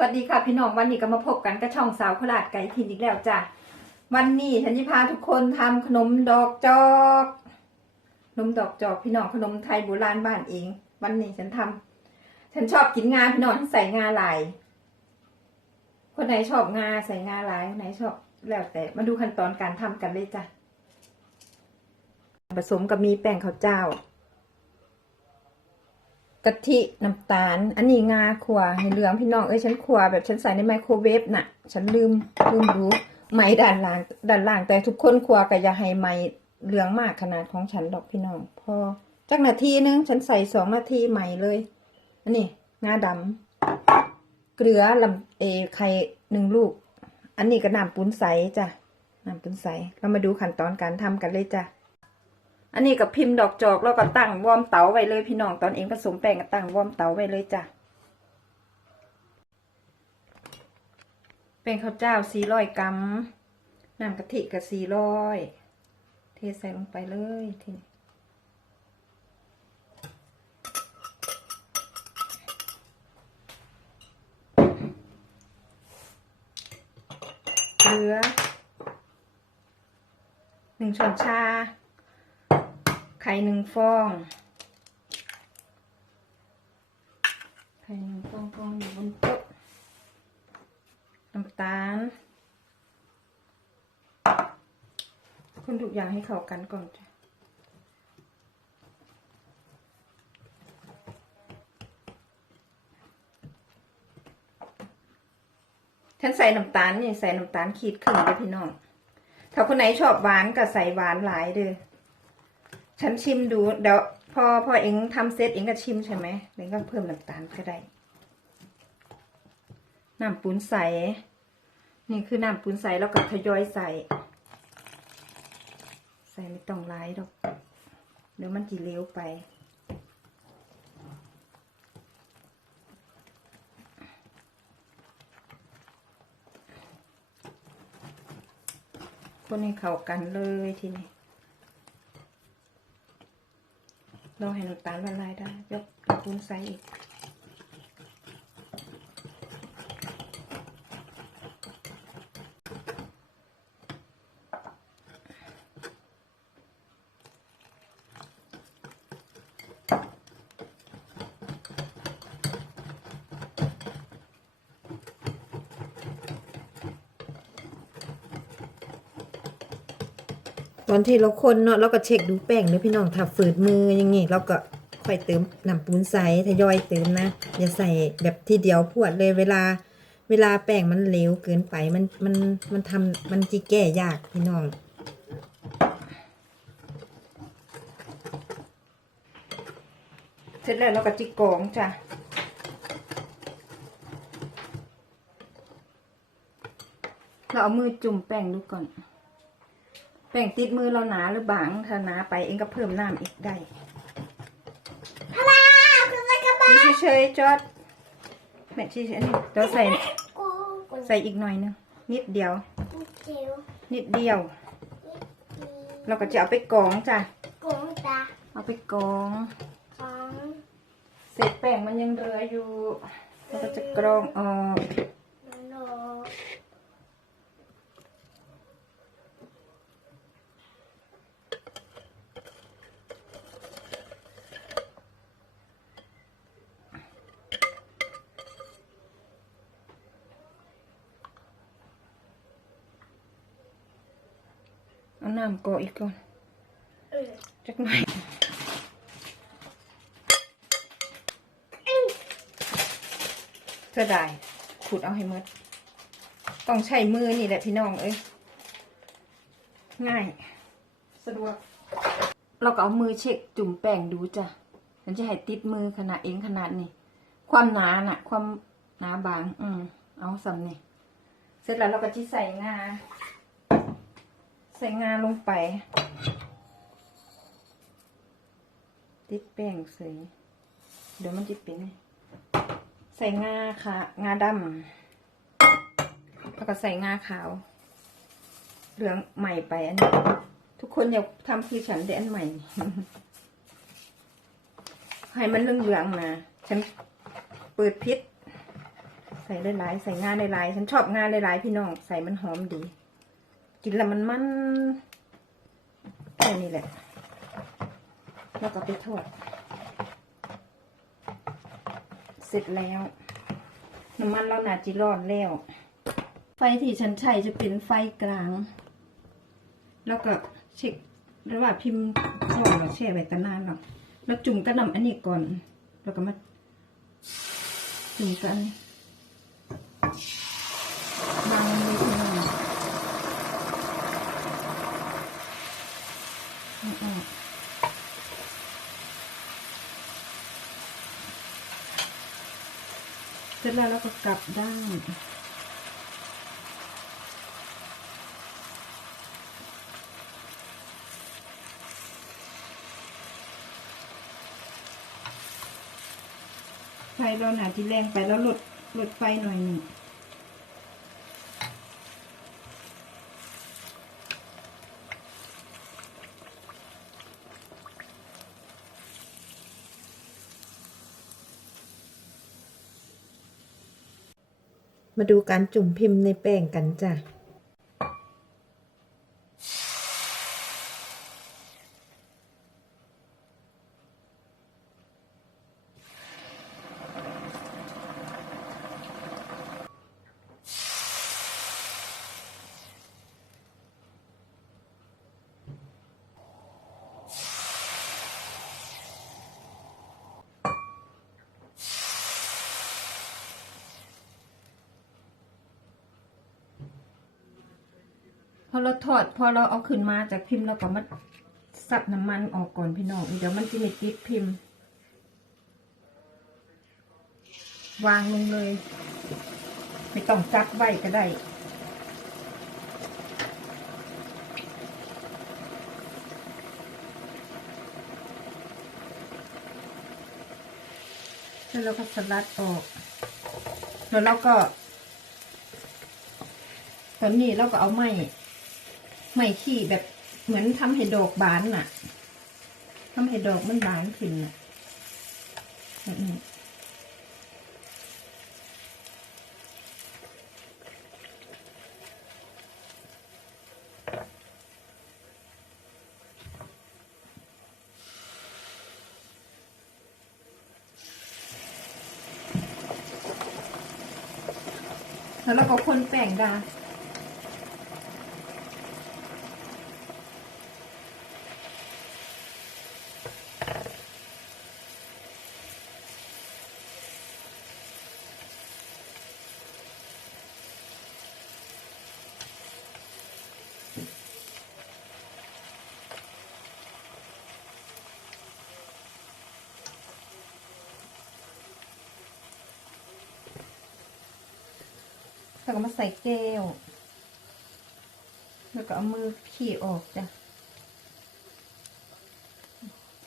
วัสดีค่ะพี่น้องวันนี้ก็มาพบกันกับช่องสาวโคราชไก่ทินอีกแล้วจ้ะวันนี้ฉันจะพาทุกคนทำขนมดอกจอกขนมดอกจอกพี่น้องขนมไทยโบราณบ้านเอง วันนี้ฉันทำฉันชอบกินงาพี่น้องใส่งาลาย คนไหนชอบงาใส่งาลายคนไหนชอบแล้วแต่มาดูขั้นตอนการทำกันเลยจ้ะผสมกับมีแป้งข้าวเจ้า กะทิน้ำตาล อันนี้งาขัวให้เหลืองพี่น้องเอ้ยฉันขัวแบบฉันใส่ในไมโครเวฟน่ะ ฉันลืมลืมดูไหมด้านล่างด้านล่างแต่ทุกคนขัวก็อย่าให้ไหมเหลืองมากขนาดของฉันดอกพี่น้องพอจักนาทีนึงฉันใส่สองนาทีใหม่เลยอันนี้งาดำเกลือลำเอไข่หนึ่งลูก อันนี้ก็น้ำปุ้นใสจ้ะน้ำปุ้นใสเรามาดูขั้นตอนการทำกันเลยจ้ะ อันนี้กับพิมพ์ดอกจอกแล้วก็ตั้งวอมเตาไว้เลยพี่น้องตอนเองผสมแป้งก็ตั้งวอมเตาไว้เลยจ้ะแป้งข้าวเจ้า400กรัมน้ำกะทิกับ400เทใส่ลงไปเลยทีนี้เกลือหนึ่งช้อนชา ข่หนึ่งฟอง ไข่หนึ่งฟองฟองอยู่บนโต๊ะน้ำตาล คนทุกอย่างให้เข้ากันก่อนจ้ะฉันใส่น้ำตาลนี่ใส่น้ำตาลขีดครึ่งเลยพี่น้อง ถ้าคนไหนชอบหวานก็ใส่หวานหลายเด้อ ฉันชิมดูเดี๋ยวพอพอเองทำเซตเองก็ชิมใช่ไหมเองก็เพิ่มน้ำตาลก็ได้น้ำปูนใส นี่คือน้ำปูนใสแล้วก็ทยอยใส่ ใส่ไม่ต้องร้ายหรอก เดี๋ยวมันจีเลี้ยวไป คนให้เข้ากันเลยทีนี้ เราให้น้ำตาลละลายได้ ยกตะปูนใส่อีก ตอนที่เราคนเนาะเราก็เช็คดูแป้งเด้อพี่น้องถ้าฝืดมืออย่างงี้เราก็ค่อยเติมน้ำปูนใสทยอยเติมนะ อย่าใส่แบบทีเดียวพวดเลยเวลา เวลาแป้งมันเหลวเกินไปมันมันมันทำมันจีแก้ยากพี่น้องเสร็จแล้วเราก็จิกองจ้ะเราเอามือจุ่มแป้งดูก่อน ป้งติดมือเราหนาหรือบางถ้าหนาไปเองก็เพิ่มน้ำอีกได้นี่เฉยๆจอดแม่ชี้อันนี้เราใส่ใส่อีกหน่อยนึงนิดเดียว นิดเดียว เราก็จะเอาไปกรองจ้ะเอาไปกรองเศษแป้งมันยังเหลืออยู่เราก็จะกรองออก เอาน้ำกอกอีกก่อนจักหน่อยเสียดายขุดเอาให้หมดต้องใช้มือนี่แหละพี่น้องเอ้ยง่าย สะดวก เราก็เอามือเช็คจุ่มแป้งดูจ้ะฉันจะให้ติดมือขนาดเองขนาดนี้ความหนาน่ะ ความหนาบาง อืมเอาสำนี่เสร็จแล้วเราก็จะใส่งา ใส่งาลงไป ติดแป้งใส่เดี๋ยวมันจะเป็นไงใส่งาค่ะ งาดำแล้วก็ใส่งาขาว เหลืองใหม่ไปอันนี้ทุกคนอย่าทำคือฉันเดอันใหม่ ให้มันเลื่องเหลืองนะฉันเปิดพิษ ใส่หลายๆใส่งาหลายๆฉันชอบงาหลายๆพี่น้อง ใส่มันหอมดี กินแล้วมันมันแค่นี้แหละ แล้วก็ไปทอด เสร็จแล้ว น้ำมันเราหนาจิร้อนแล้ว ไฟที่ฉันใช้จะเป็นไฟกลาง แล้วก็เช็คระหว่างพิมพ์ก่อนเราแช่ไว้ตั้งนานหรอกแล้วจุ่มกระนำอันนี้ก่อน แล้วก็มาจุ่มกันบางนิดนึงเอาออก เสร็จแล้วเราก็กลับด้านไฟเราหนาที่แรงไปแล้วลดลดไฟหน่อยหนึ่ง มาดูการจุ่มพิมพ์ในแป้งกันจ้ะ พอเราทอด พอเราเอาขึ้นมาจากพิมพ์เราก็มาสับน้ำมันออกก่อนพี่น้อง เดี๋ยวมันจะไม่ติดพิมพ์ วางลงเลย ไม่ต้องจับไว้ก็ได้แล้วเราก็สลัดออก แล้วเราก็ ตอนนี้เราก็เอาไม้ ไม้ขี้แบบเหมือนทำให้ดอกบานน่ะทำให้ดอกมันบานขึ้นน่ะแบบนี้แล้วเราก็คนแป้งดา แล้วก็มาใส่แก้ว แล้วก็เอามือขี่ออกจ้ะ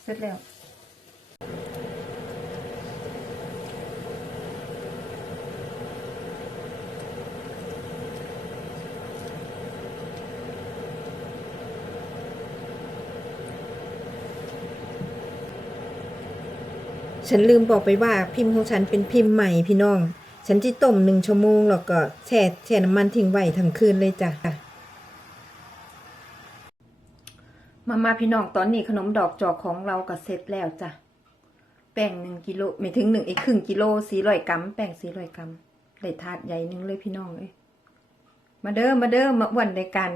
เสร็จแล้วฉันลืมบอกไปว่าพิมพ์ของฉันเป็นพิมพ์ใหม่พี่น้อง ฉันที่ต้มหนึ่งชั่วโมงแล้วก็แช่แช่น้ำมันทิ้งไว้ทั้งคืนเลยจ้ะมามาพี่น้องตอนนี้ขนมดอกจอกของเราก็เสร็จแล้วจ้ะ แป้งหนึ่งกิโลไม่ถึงหนึ่งอีกครึ่งกิโลสี่ร้อยกรัมแป้งสี่ร้อยกรัมได้ถาดใหญ่หนึ่งเลยพี่น้องเอ้ยมาเด้อมาเด้อมาอ้วนด้วยกัน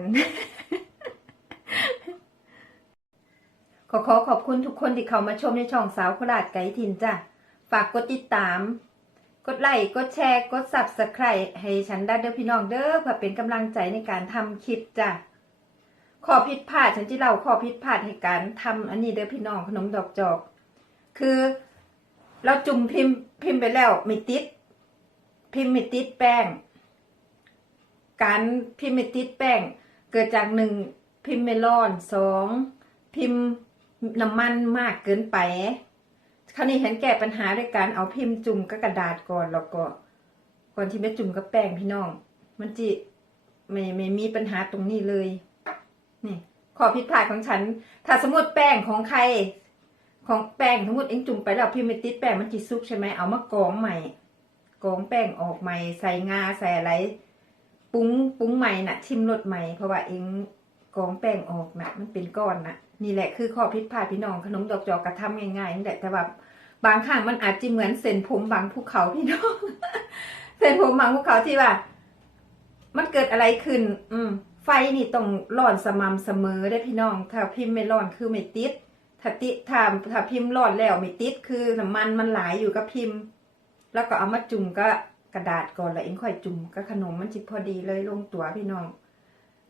ขอขอขอบคุณทุกคนที่เข้ามาชมในช่องสาวโคราชไกด์ทินจ้ะ ฝากกดติดตาม กดไลค์กดแชร์ กด subscribe ให้ฉันด้เด้อพี่น้องเด้อเพื่อเป็นกำลังใจในการทำคลิปจ้ะขอผิดพลาดฉันจะเล่าขอผิดพลาดให้การทำอันนี้เด้อพี่น้องขนมดอกจอก คือเราจุ่มพิมพ์พิมพ์ไปแล้วไม่ติด พิมพ์ไม่ติดแป้ง การพิมพ์ไม่ติดแป้ง เกิดจากหนึ่งพิมพ์ไม่ร้อนสองพิมพ์น้ำมันมากเกินไป คราวนี้ฉันแก้ปัญหาด้วยการเอาพิมพ์จุ่มกับกระดาษก่อนแล้วก็ ก่อนที่ไม่จุ่มกับแป้งพี่น้อง มันจิไม่ไม่มีปัญหาตรงนี้เลย นี่ข้อผิดพลาดของฉัน ถ้าสมมติแป้งของใคร ของแป้งสมมติเองจุ่มไปแล้วพิมพ์ไม่ติดแป้งมันจิซุกใช่ไหมเอามากรองใหม่กรองแป้งออกใหม่ ใส่งาใส่อะไรปรุงปรุงใหม่น่ะ ชิมรสใหม่เพราะว่าเองกรองแป้งออกน่ะ มันเป็นก้อนน่ะ นี่แหละคือข้อผิดพลาดพี่น้องขนมดอกจอกกระทำง่ายๆนี่แหละแต่ว่าบางครั้งมันอาจจะเหมือนเส้นผมบางภูเขาพี่น้อง เส้นผมบางภูเขาที่ว่า มันเกิดอะไรขึ้น อืม ไฟนี่ต้องร้อนสม่ำเสมอได้พี่น้อง ถ้าพิมพ์ไม่ร้อนคือไม่ติดถ้าติดถ้าถ้าพิมพ์ร้อนแล้วไม่ติดคือน้ำมันมันหลายอยู่กับพิมพ์ แล้วก็เอามาจุ่มก็กระดาษก่อนแล้วเองค่อยจุ่มก็ขนมมันจิพอดีเลยลงตัวพี่น้อง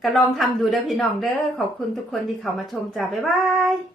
ก็ลองทำดูเด้อพี่น้องเด้อขอบคุณทุกคนที่เข้ามาชมจ้าบ๊ายบาย